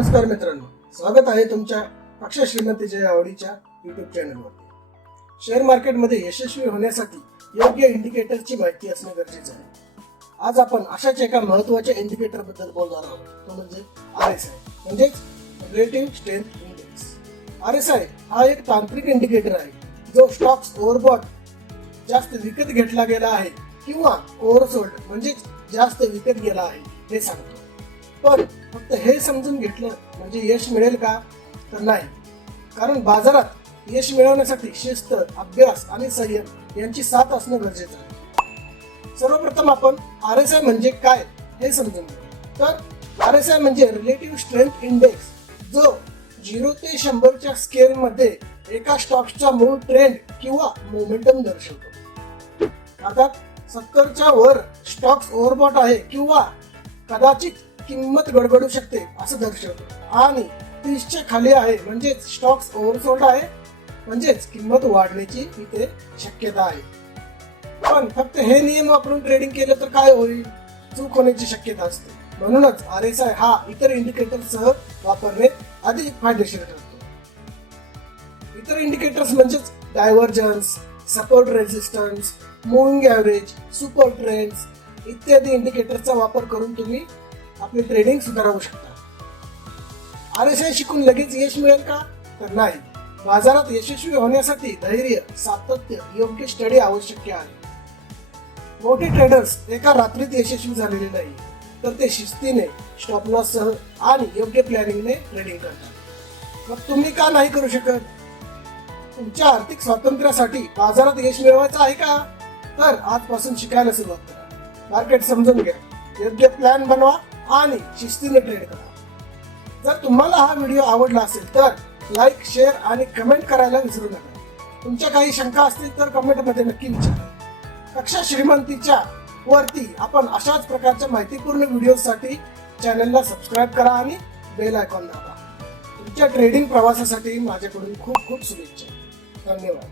नमस्कार मित्रांनो स्वागत आहे तुमच्या अक्षय श्रीमंतीच्या आवडीच्या युट्यूब चॅनलवरती शेअर मार्केटमध्ये यशस्वी होण्यासाठी योग्य इंडिकेटरची माहिती असणे गरजेचे आहे. आज आपण अशाच एका महत्त्वाच्या इंडिकेटरबद्दल बोलणार आहोत. तो म्हणजे आर एस आय म्हणजेच relative strength index R S I हा एक तांत्रिक इंडिकेटर आहे जो स्टॉक्स ओव्हरबॉट जास्त विकत घेतला गेला आहे किंवा ओव्हरसोल्ड म्हणजेच जास्त विकत गेला आहे हे सांगतो. पण फक्त हे समजून घेतलं म्हणजे यश मिळेल का? तर नाही. कारण बाजारात यश मिळवण्यासाठी शिस्त अभ्यास आणि संयम यांची साथ असणं गरजेचं आहे. सर्वप्रथम आपण आर एस आय म्हणजे काय हे समजून घेऊ. तर आर एस आय म्हणजे रिलेटिव्ह स्ट्रेंथ इंडेक्स जो झिरो ते शंभरच्या स्केलमध्ये एका स्टॉक्सचा मूळ ट्रेंड किंवा मोमेंटम दर्शवतो. आता सत्तरच्या वर स्टॉक्स ओव्हरबॉट आहे किंवा कदाचित किंमत गडबडू शकते असं दर्शवतो आणि तीसच्या खाली आहे म्हणजेच स्टॉक्स ओव्हरसोल्ड आहे म्हणजेच किंमत वाढण्याची इथे शक्यता आहे. पण फक्त हे नियम वापरून ट्रेडिंग केलं तर काय होईल? चूक होण्याची शक्यता असते. म्हणूनच आर एस आय हा इतर इंडिकेटर सह वापरणे अधिक फायदेशीर ठरतो. इतर इंडिकेटर्स म्हणजेच divergence support resistance moving average super trends इत्यादी इंडिकेटरचा वापर करून तुम्ही आपली ट्रेडिंग सुधारवू शकता आर एस आय शिकून लगेच यश मिळेल का? तर नाही. बाजारात यशस्वी होण्यासाठी धैर्य सातत्य योग्य स्टडी आवश्यक आहे. मोठे ट्रेडर्स एका रात्रीत यशस्वी झालेले नाही तर ते शिस्तीने स्टॉप लॉस आणि योग्य प्लॅनिंगने ट्रेडिंग करतात. मग तुम्ही का नाही करू शकत? तुमच्या आर्थिक स्वातंत्र्यासाठी बाजारात यश मिळवायचं आहे का? तर आजपासून शिकायला सुरुवात करा. मार्केट समजून घ्या. योग्य प्लॅन बनवा. आणि शिस्तीने ट्रेड करा जर तुम्हाला हा व्हिडिओ आवडला असेल तर लाईक शेअर आणि कमेंट करायला विसरू नका. तुमच्या काही शंका असतील तर कमेंटमध्ये नक्की विचारा. कक्षा श्रीमंतीच्या वरती आपण अशाच प्रकारच्या माहितीपूर्ण व्हिडिओसाठी चॅनलला सबस्क्राईब करा आणि बेल आयकॉन दाबा. तुमच्या ट्रेडिंग प्रवासासाठी माझ्याकडून खूप खूप शुभेच्छा. धन्यवाद.